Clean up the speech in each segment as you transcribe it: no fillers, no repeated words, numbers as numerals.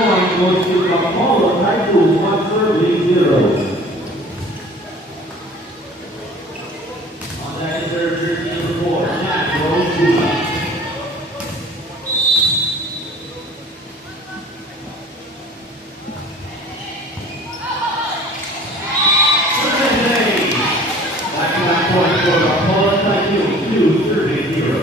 point goes to Apollo Typhoon, 1-0. On that third jersey number 4, Matt Rose. Point for Apollo Typhoon, 2-0.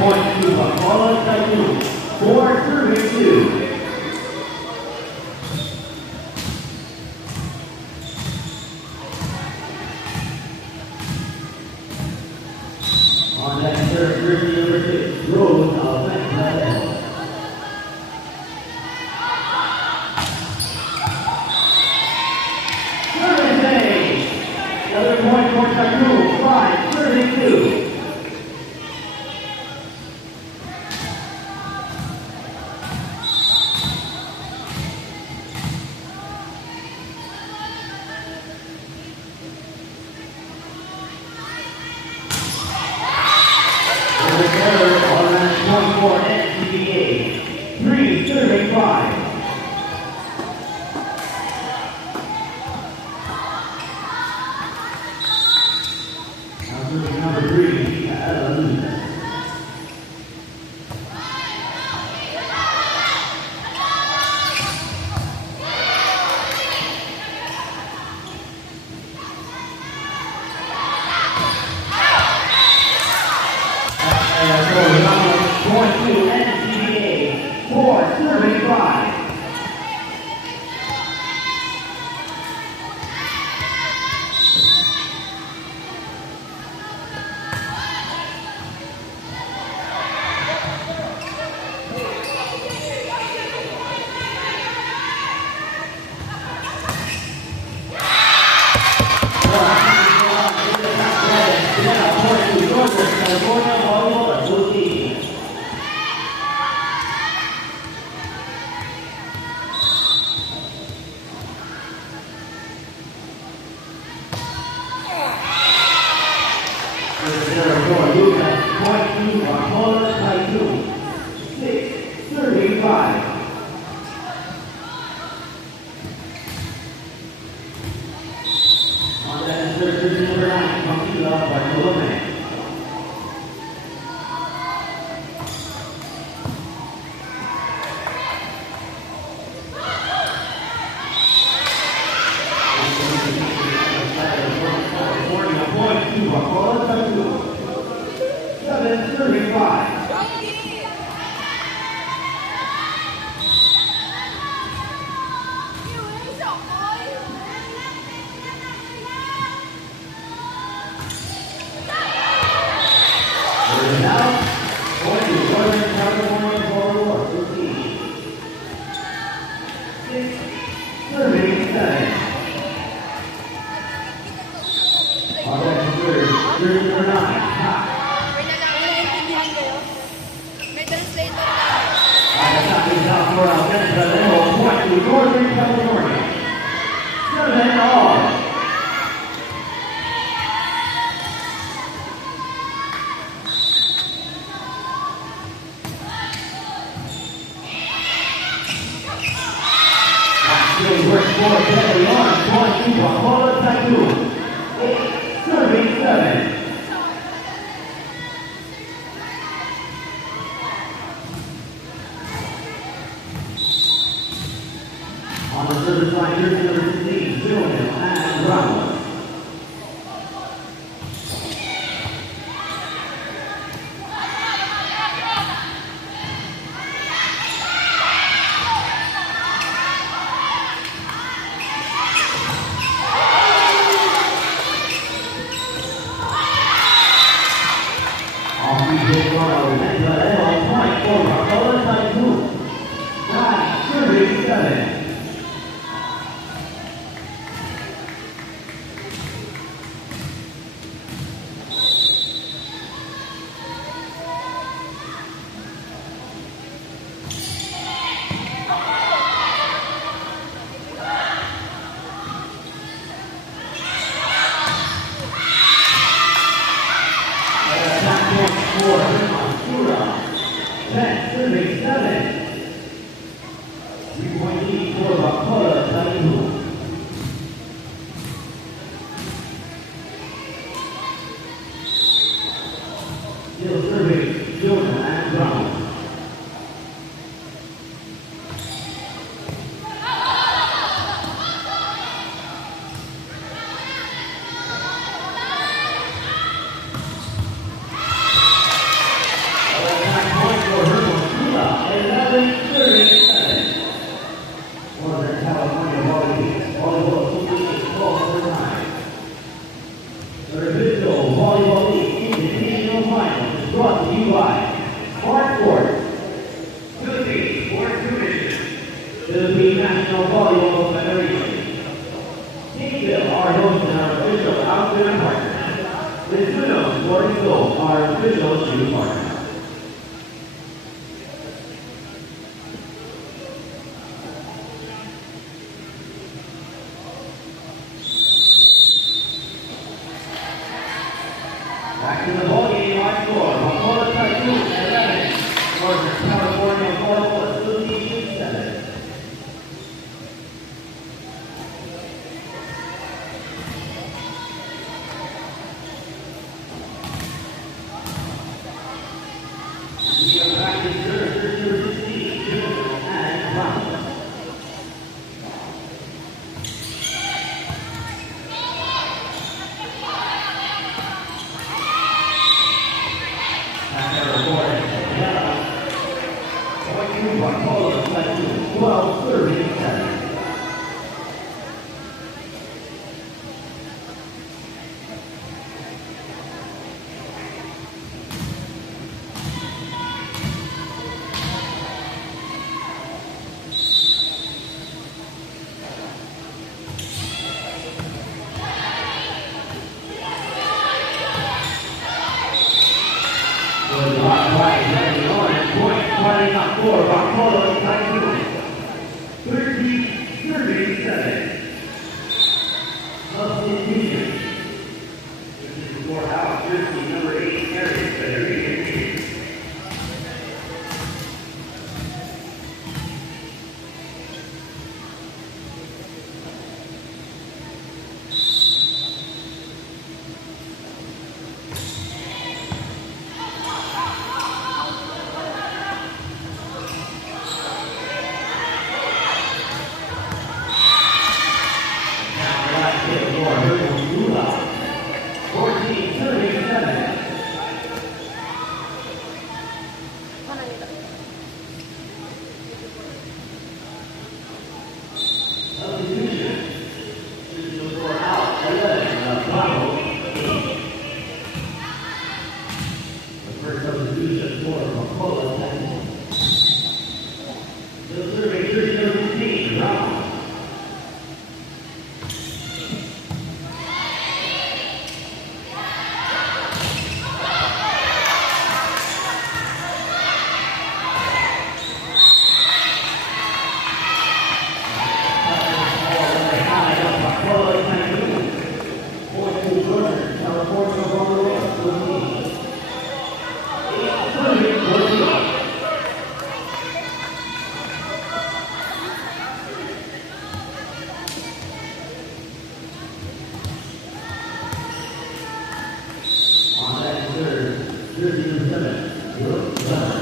Point to Apollo Typhoon, 4-2. On that third jersey number 6, Rose of Bethlehem. Another point for Typhoon, 5-32. For NCBA, 3-35. Number 3, Ella. Point to NCBA, 4-35. Point to Apollo Typhoon, 6-35. On that third jersey number 9, comes to Bartolome. Point to Apollo Typhoon, 7-35. Third out. Going to Northern California Corridor 15. 6-7. On that third, jersey number 9, Hot. May translator na. Attacking top for Alcanza, level point to Northern California. 7-all. Work for Kelly on, point to Bacola Tycoon. 8-7. On the service line, jersey number 16, Julian and Ramos. Still serving Jordan and Brown. Volleyball League Invitational Final is brought to you by Smart Court, Philippine Sports Commission, Philippine National Volleyball Federation, Kingsville, our host and our official outfitter partner, Mizuno Sporting Gold, our official shoe partner. Back to the ballgame, our score, Bacola Tycoon 11, Northern California Volleyball Association 7. We have back to jersey number 16, Juvenile and Ramos. Bacola Tycoon 12-37. Point up for Bacola Tycoon 13-37. Substitution. This is for house jersey number 8, Harris Federation. First substitution for Macola Technical. Still serving 30-16, Ramos. On that third, 30-7, Brooke Dunn.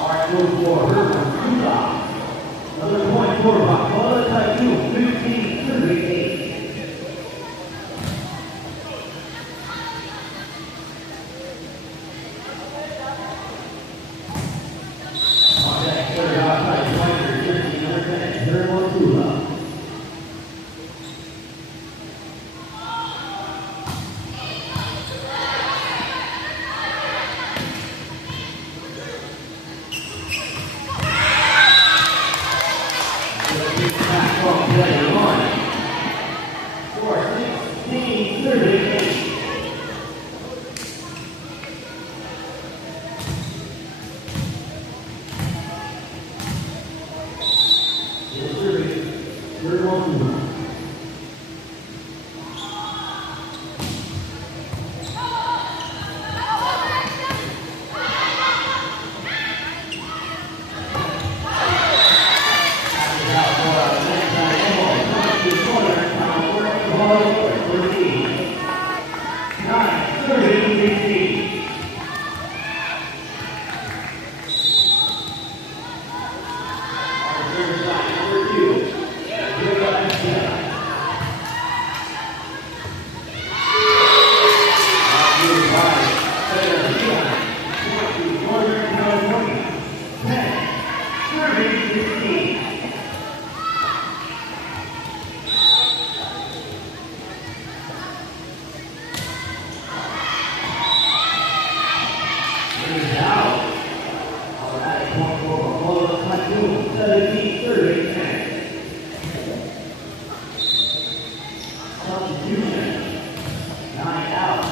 Mark move for her from Cuba. Another point for Macola Technical, 15-38. On that third outside pointer, jersey number 10, Hermo Cuba. Substitution. 9 out,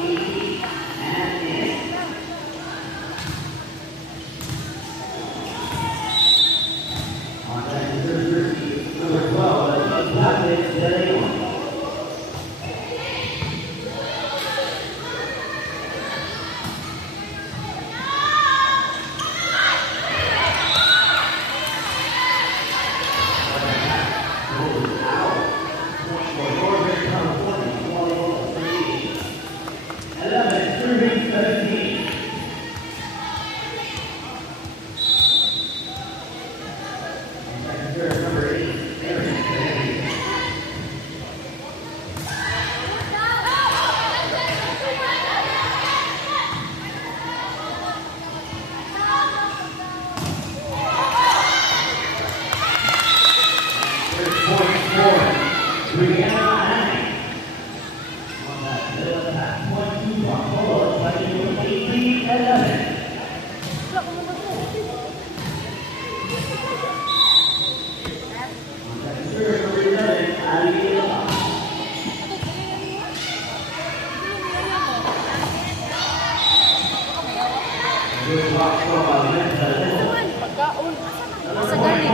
18, and in. On that third jersey, number 12, Plastic De Leon. Pagkaon. Sa galing.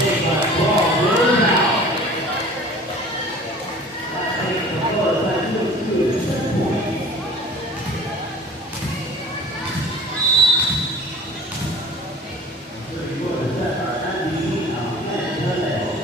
mistake by Paul. Really now. That takes the floor. That's 2-2. 7 points. So you go to set our MVP now. And the level.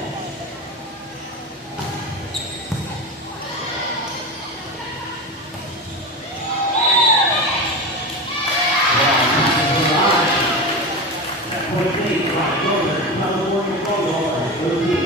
Point eight, Rock Northern, California Football, 13.